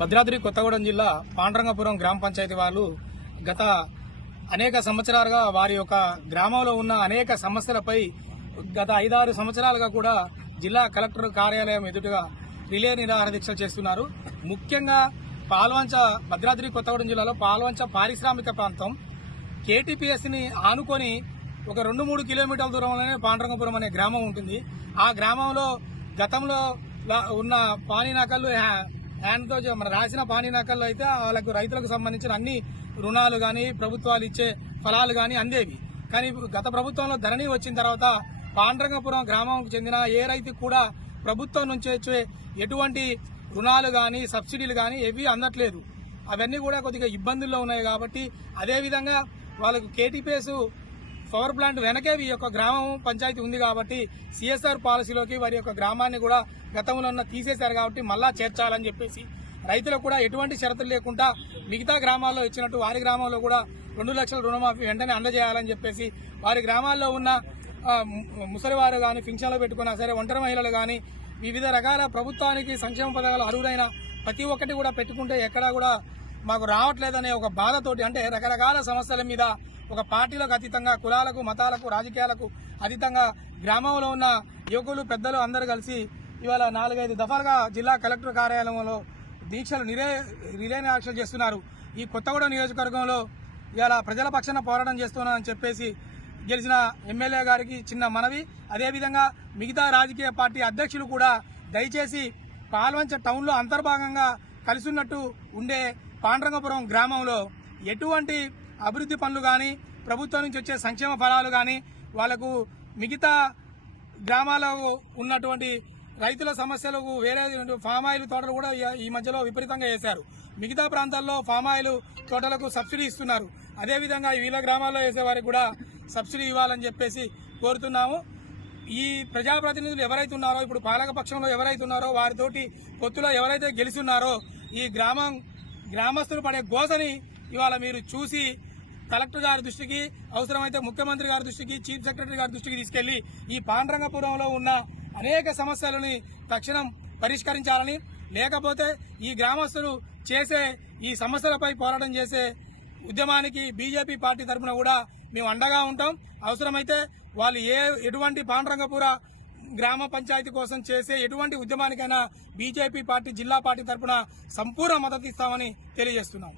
భద్రాద్రి కొత్తగూడెం జిల్లా పాండ్రంగపురం గ్రామ పంచాయతీ వాళ్ళు గత అనేక సంవత్సరాలుగా వారి యొక్క గ్రామంలో ఉన్న అనేక సమస్యలపై గత ఐదారు సంవత్సరాలుగా కూడా జిల్లా కలెక్టర్ కార్యాలయం ఎదుటగా రిలే నిరాహార దీక్షలు చేస్తున్నారు. ముఖ్యంగా పాల్వంచ భద్రాద్రి కొత్తగూడెం జిల్లాలో పాల్వంచ పారిశ్రామిక ప్రాంతం కేటీపీఎస్ని ఆనుకొని ఒక రెండు మూడు కిలోమీటర్ల దూరంలోనే పాండ్రంగపురం అనే గ్రామం ఉంటుంది. ఆ గ్రామంలో గతంలో ఉన్న పానీనాకళ్ళు హ్యా- హ్యాండ్తో మన రాసిన పానీనాకళ్ళు అయితే వాళ్ళకు రైతులకు సంబంధించిన అన్ని రుణాలు కానీ ప్రభుత్వాలు ఇచ్చే ఫలాలు కానీ అందేవి. కానీ గత ప్రభుత్వంలో ధరణి వచ్చిన తర్వాత పాండ్రంగపురం గ్రామంకు చెందిన ఏ రైతుకు కూడా ప్రభుత్వం నుంచి వచ్చే ఎటువంటి రుణాలు కానీ సబ్సిడీలు కానీ ఏవి అందట్లేదు. అవన్నీ కూడా కొద్దిగా ఇబ్బందుల్లో ఉన్నాయి కాబట్టి అదేవిధంగా వాళ్ళకు కేటీపీఎస్ పవర్ ప్లాంట్ వెనకే ఈ యొక్క గ్రామం పంచాయతీ ఉంది కాబట్టి సిఎస్ఆర్ పాలసీలోకి వారి యొక్క గ్రామాన్ని కూడా గతంలో ఉన్న తీసేశారు కాబట్టి మళ్ళా చేర్చాలని చెప్పేసి రైతులకు కూడా ఎటువంటి షరతులు లేకుండా మిగతా గ్రామాల్లో ఇచ్చినట్టు వారి గ్రామంలో కూడా రెండు లక్షల రుణమాఫీ వెంటనే అందజేయాలని చెప్పేసి వారి గ్రామాల్లో ఉన్న ముసలివారు కానీ పింఛన్లు పెట్టుకున్నా సరే ఒంటరి మహిళలు కానీ వివిధ రకాల ప్రభుత్వానికి సంక్షేమ పథకాలు అర్హులైన ప్రతి ఒక్కటి కూడా పెట్టుకుంటే ఎక్కడా కూడా మాకు రావట్లేదనే ఒక బాధతోటి అంటే రకరకాల సమస్యల మీద ఒక పార్టీలకు అతీతంగా కులాలకు మతాలకు రాజకీయాలకు అతీతంగా గ్రామంలో ఉన్న యువకులు పెద్దలు అందరూ కలిసి ఇవాళ నాలుగైదు దఫాలుగా జిల్లా కలెక్టర్ కార్యాలయంలో దీక్షలు నిరే రిలే నిరాక్షలు చేస్తున్నారు. ఈ కొత్తగూడెం నియోజకవర్గంలో ఇవాళ ప్రజల పక్షాన పోరాటం చేస్తున్నానని చెప్పేసి గెలిచిన ఎమ్మెల్యే గారికి చిన్న మనవి. అదేవిధంగా మిగతా రాజకీయ పార్టీ అధ్యక్షులు కూడా దయచేసి పాల్వంచ టౌన్లో అంతర్భాగంగా కలిసిన్నట్టు ఉండే పాండ్రంగపురం గ్రామంలో ఎటువంటి అభివృద్ధి పనులు కానీ ప్రభుత్వం నుంచి వచ్చే సంక్షేమ ఫలాలు కానీ వాళ్ళకు మిగతా గ్రామాల్లో ఉన్నటువంటి రైతుల సమస్యలకు వేరే ఫామ్ ఆయిల్ తోటలు కూడా ఈ- మధ్యలో విపరీతంగా వేశారు. మిగతా ప్రాంతాల్లో ఫామ్ ఆయిల్ తోటలకు సబ్సిడీ ఇస్తున్నారు. అదేవిధంగా వీళ్ళ గ్రామాల్లో వేసేవారికి కూడా సబ్సిడీ ఇవ్వాలని చెప్పేసి కోరుతున్నాము. ఈ ప్రజాప్రతినిధులు ఎవరైతే ఉన్నారో ఇప్పుడు పాలకపక్షంలో ఎవరైతే ఉన్నారో వారితోటి పొత్తులో ఎవరైతే గెలిచున్నారో ఈ గ్రామం గ్రామస్తులు పడే గోసని ఇవాళ మీరు చూసి కలెక్టర్ గారి దృష్టికి అవసరమైతే ముఖ్యమంత్రి గారి దృష్టికి చీఫ్ సెక్రటరీ గారి దృష్టికి తీసుకెళ్ళి ఈ పాండ్రంగపురంలో ఉన్న అనేక సమస్యలని తక్షణం పరిష్కరించాలని లేకపోతే ఈ గ్రామస్తులు చేసే ఈ సమస్యలపై పోరాటం చేసే ఉద్యమానికి బీజేపీ పార్టీ తరఫున కూడా మేము అండగా ఉంటాం. అవసరమైతే వాళ్ళు ఏ ఎటువంటి పాండ్రంగపుర గ్రామ పంచాయతీ కోసం చేసే ఎటువంటి ఉద్యమానికైనా బీజేపీ పార్టీ జిల్లా పార్టీ తరఫున సంపూర్ణ మద్దతు ఇస్తామని తెలియజేస్తున్నాం.